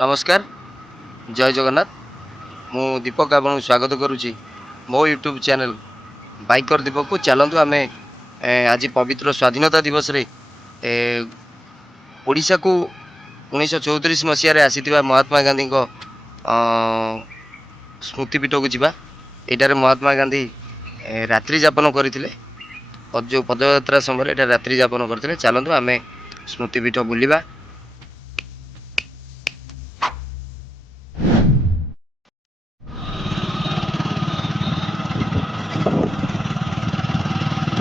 नमस्कार जय जगन्नाथ मु दीपक आपन स्वागत करुच्ची मो यूट्यूब चैनल बाइकर दीपक को चलतु आम आज पवित्र स्वाधीनता दिवस रे ओडिशा को 1934 मसीह आसी महात्मा गांधी स्मृतिपीठ को जीवा एटार महात्मा गांधी रात्रि जापन करते जो पदयात्रा समय रात्रि जापन करते चलतु आम स्मृतिपीठ बुलवा।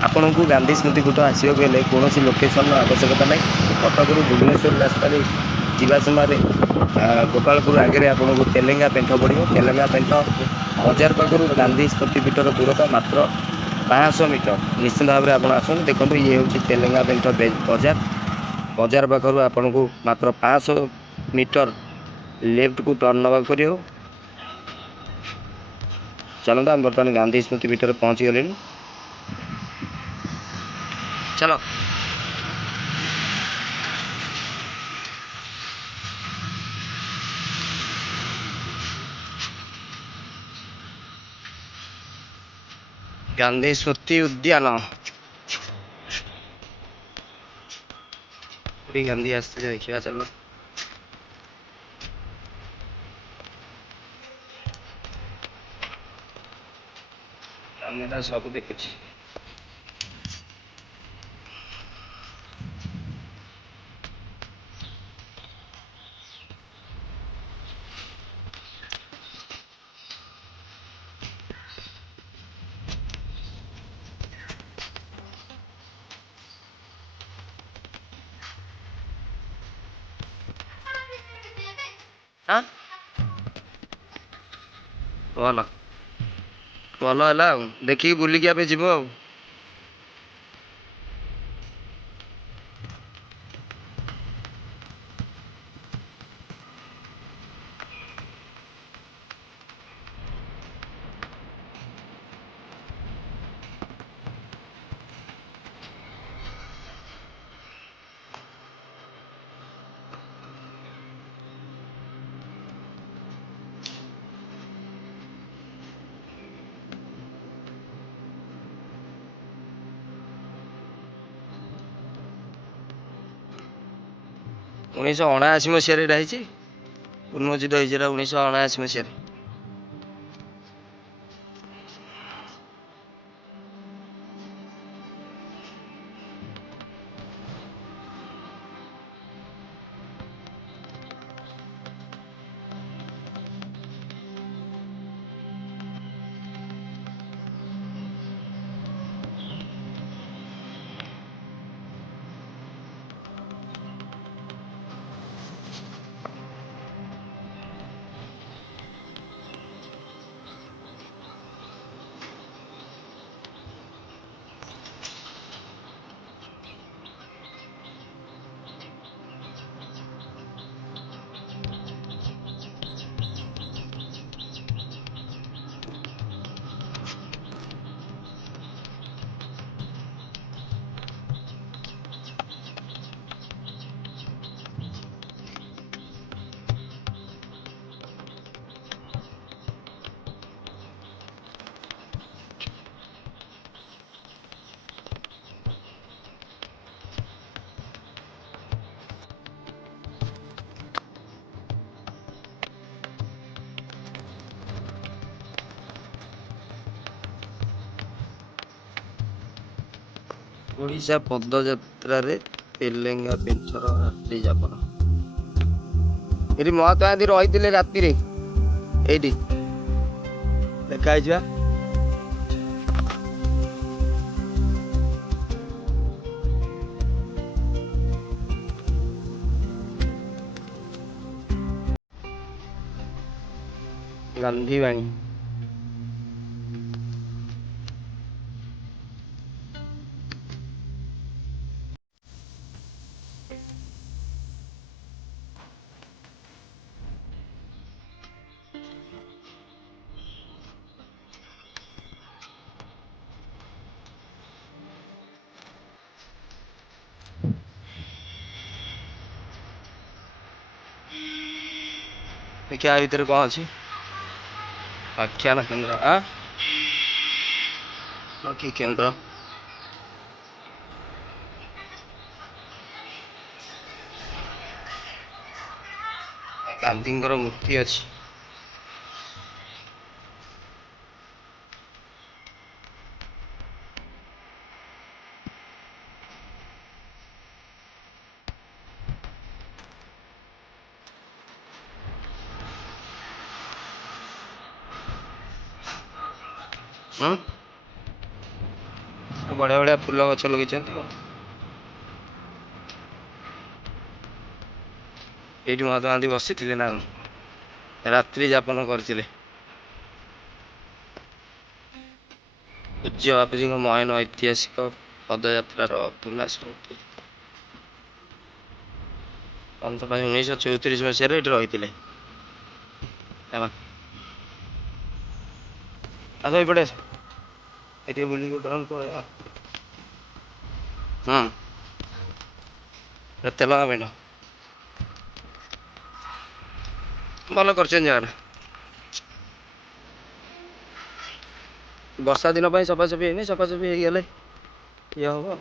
आपण को गांधी स्मृतिकूट आसवाक हेल्ले कौन लोकेशन आवश्यकता ना कटक भुवनेश्वर रास्तार जावा समय गोपालपुर आगे आपन को तेलेंगा पेंठ पड़ो तेलेंगा पेंठ बजार पाखु गांधी स्मृतिपीठर दूरता मात्र 500 मीटर निश्चित भाव में आप आसत देखो ये हूँ तेलेंगा पेंठ बजार बजार पाखु आपन को मात्र 500 मीटर लेफ्ट को टर्न नवा कर चलता आम बर्तमान गांधी स्मृतिपीठ पहुँची गले चलो। गांधी स्मृति उद्यान गांधी आसते देखा चलो सब देखी हाँ भल भल है देखिए बुलिकी आप जीव आ 1979 मसीह उन्मोचित होता 1979 मसीह। ओडिशा पदयात्रा तेलेंगा पेंचर रात्रि जापन ये महात्मा गांधी रही राति ये देखा गांधी बाणी ଦେଖିଆ ଆ ଭିତରେ କ'ଣ ଅଛି ଆଖ୍ୟାନ କେନ୍ଦ୍ର କି କେନ୍ଦ୍ର ଗାନ୍ଧୀଙ୍କର ମୂର୍ତ୍ତି ଅଛି। ବଢ଼ିଆ ବଢ଼ିଆ ଫୁଲ ଗଛ ଲଗେଇଛନ୍ତି। ଏଇଠି ମହାତ୍ମା ଗାନ୍ଧୀ ବସିଥିଲେ ନା ରାତ୍ରି ଯାପନ କରିଥିଲେ। ପୂଜ୍ୟ ବାପୁଜୀଙ୍କ ମହାନ ଐତିହାସିକ ପଦଯାତ୍ରାର ପୁରୁଣା ସ୍ମୃତି। 1934 ମସିହାରେ ଏଠି ରହିଥିଲେ। ଆସ ଏପଟେ ଆସ ଏଠି ବୁଲି ତେଲଙ୍ଗା ପେଣ୍ଟ ଭଲ କରିଛନ୍ତି ଜାଗାରେ। ବର୍ଷା ଦିନ ପାଇଁ ସଫାସଫି ହେଇନି, ସଫାସଫି ହେଇଗଲେ ଇଏ ହବ।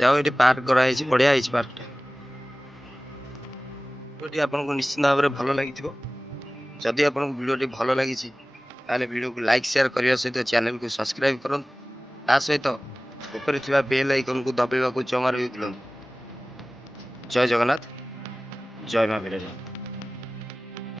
ଯାଉ ଏଠି ପାର୍କ କରାହେଇଛି, ବଢ଼ିଆ ହେଇଛି ପାର୍କଟା। ଭିଡ଼ିଓଟି ଆପଣଙ୍କୁ ନିଶ୍ଚିନ୍ତ ଭାବରେ ଭଲ ଲାଗିଥିବ। ଯଦି ଆପଣଙ୍କୁ ଭିଡ଼ିଓଟି ଭଲ ଲାଗିଛି ତାହେଲେ ଭିଡ଼ିଓକୁ ଲାଇକ୍ ସେୟାର କରିବା ସହିତ ଚ୍ୟାନେଲକୁ ସବସ୍କ୍ରାଇବ୍ କରନ୍ତୁ। ତା ସହିତ ଉପରେ ଥିବା ବେଲ୍ ଆଇକନକୁ ଦବାଇବାକୁ ଜମାରୁ ବି ଭୁଲନ୍ତୁ। ଜୟ ଜଗନ୍ନାଥ, ଜୟ ମା ବିରଜା।